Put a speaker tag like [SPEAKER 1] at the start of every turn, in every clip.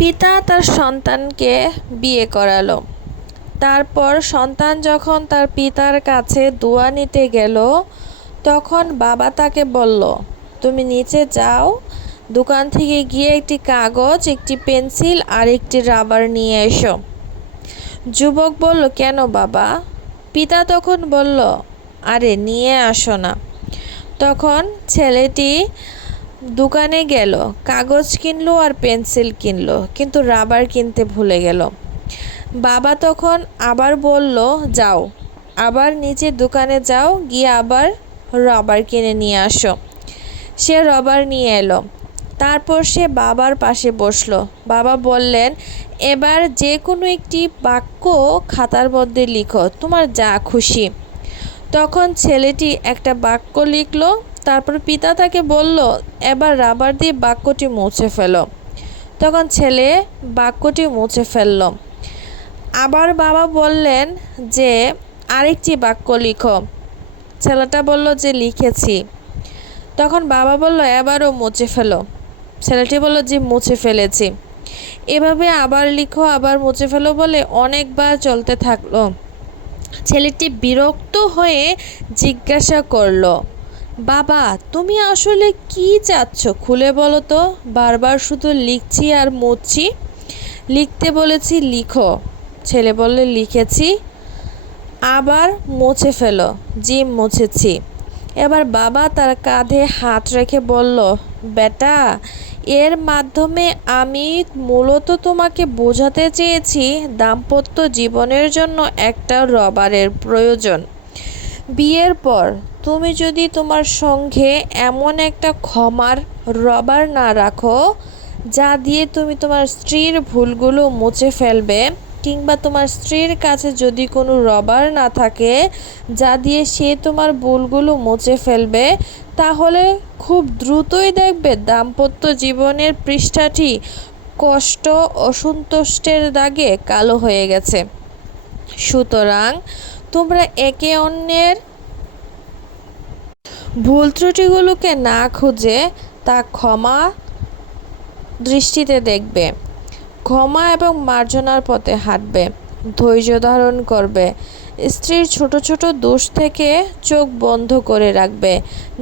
[SPEAKER 1] পিতা তার সন্তানকে বিয়ে করালো। তারপর সন্তান যখন তার পিতার কাছে দোয়া নিতে গেল, তখন বাবা তাকে বলল, তুমি নিচে যাও, দোকান থেকে গিয়ে একটি কাগজ, একটি পেন্সিল আর একটি রাবার নিয়ে এসো। যুবক বলল, কেন বাবা? পিতা তখন বলল, আরে নিয়ে আসো না। তখন ছেলেটি দোকানে গেল, কাগজ কিনলো আর পেন্সিল কিনলো, কিন্তু রাবার কিনতে ভুলে গেল। বাবা তখন আবার বলল, যাও। আবার নিচে দোকানে যাও, গিয়ে আবার রাবার কিনে নিয়ে আসো। সে রবার নিয়ে এলো। তারপর সে বাবার পাশে বসল। বাবা বললেন, এবার যে কোনো একটি বাক্য খাতার মধ্যে লিখো, তোমার যা খুশি। তখন ছেলেটি একটা বাক্য লিখলো তারপর পিতা তাকে বলল, এবার রাবার দিয়ে বাক্যটি মুছে ফেলো। তখন ছেলে বাক্যটি মুছে ফেলল। আবার বাবা বললেন যে, আরেকটি বাক্য লিখো। ছেলেটা বলল যে, লিখেছি। তখন বাবা বলল, এবারও মুছে ফেলো। ছেলেটি বলল যে, মুছে ফেলেছি। এভাবে আবার লিখো, আবার মুছে ফেলো বলে অনেকবার চলতে থাকল। ছেলেটি বিরক্ত হয়ে জিজ্ঞাসা করল বাবা, তুমি আসলে কি চাচ্ছ খুলে বলো তো? বারবার শুধু লিখছি আর মুছছি। লিখতে বলেছি লিখো। ছেলে বললে লিখেছি, আবার মুছে ফেলো জি মুছেছি। এবার বাবা তার কাঁধে হাত রেখে বলল, বেটা, এর মাধ্যমে আমি মূলত তোমাকে বোঝাতে চেয়েছি দাম্পত্য জীবনের জন্য একটা রবারের প্রয়োজন। বিয়ের পর তুমি যদি তোমার সঙ্গে এমন একটা ক্ষমার রবার না রাখো, যা দিয়ে তুমি তোমার স্ত্রীর ভুলগুলো মুছে ফেলবে, কিংবা তোমার স্ত্রীর কাছে যদি কোনো রবার না থাকে, যা দিয়ে সে তোমার ভুলগুলো মুছে ফেলবে, তাহলে খুব দ্রুতই দেখবে দাম্পত্য জীবনের পৃষ্ঠাটি কষ্ট, অসন্তুষ্টের দাগে কালো হয়ে গেছে। সুতরাং তোমরা একে অন্যের ভুল ত্রুটিগুলোকে না খুঁজে তা ক্ষমা দৃষ্টিতে দেখবে। ক্ষমা এবং মার্জনার পথে হাঁটবে, ধৈর্য ধারণ করবে, স্ত্রীর ছোট ছোট দোষ থেকে চোখ বন্ধ করে রাখবে।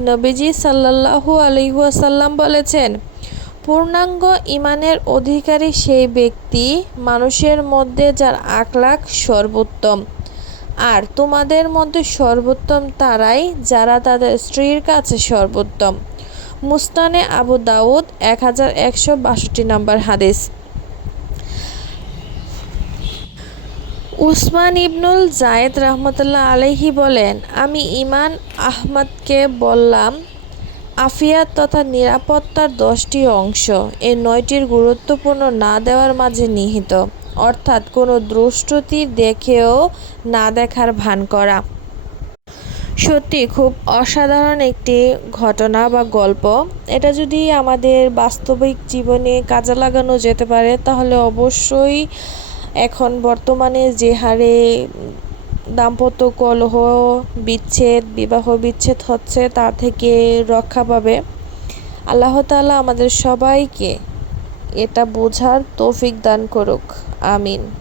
[SPEAKER 1] নবীজি সাল্লাল্লাহু আলহাসাল্লাম বলেছেন, পূর্ণাঙ্গ ইমানের অধিকারী সেই ব্যক্তি মানুষের মধ্যে যার আখলাখ সর্বোত্তম। আর তোমাদের মধ্যে সর্বোত্তম তারাই যারা তাদের স্ত্রীর কাছে সর্বোত্তম। মুস্তানে আবু দাউদ, এক হাজার একশো বাষট্টি নম্বর হাদিস। উসমান ইবনুল জায়েদ রহমতুল্লাহ আলহি বলেন, আমি ইমান আহমদকে বললাম, আফিয়াত তথা নিরাপত্তার দশটি অংশ এই নয়টির গুরুত্বপূর্ণ না দেওয়ার মাঝে নিহিত। অর্থাৎ কোনো দ্রষ্টতি দেখেও না দেখার ভান করা। সত্যি, খুব অসাধারণ একটি ঘটনা বা গল্প। এটা যদি আমাদের বাস্তবিক জীবনে কাজে লাগানো যেতে পারে, তাহলে অবশ্যই এখন বর্তমানে যে হারে দাম্পত্য কলহ, বিচ্ছেদ, বিবাহ বিচ্ছেদ হচ্ছে, তা থেকে রক্ষা পাবে। আল্লাহ তালা আমাদের সবাইকে এটা বোঝার তৌফিক দান করুক। Amin.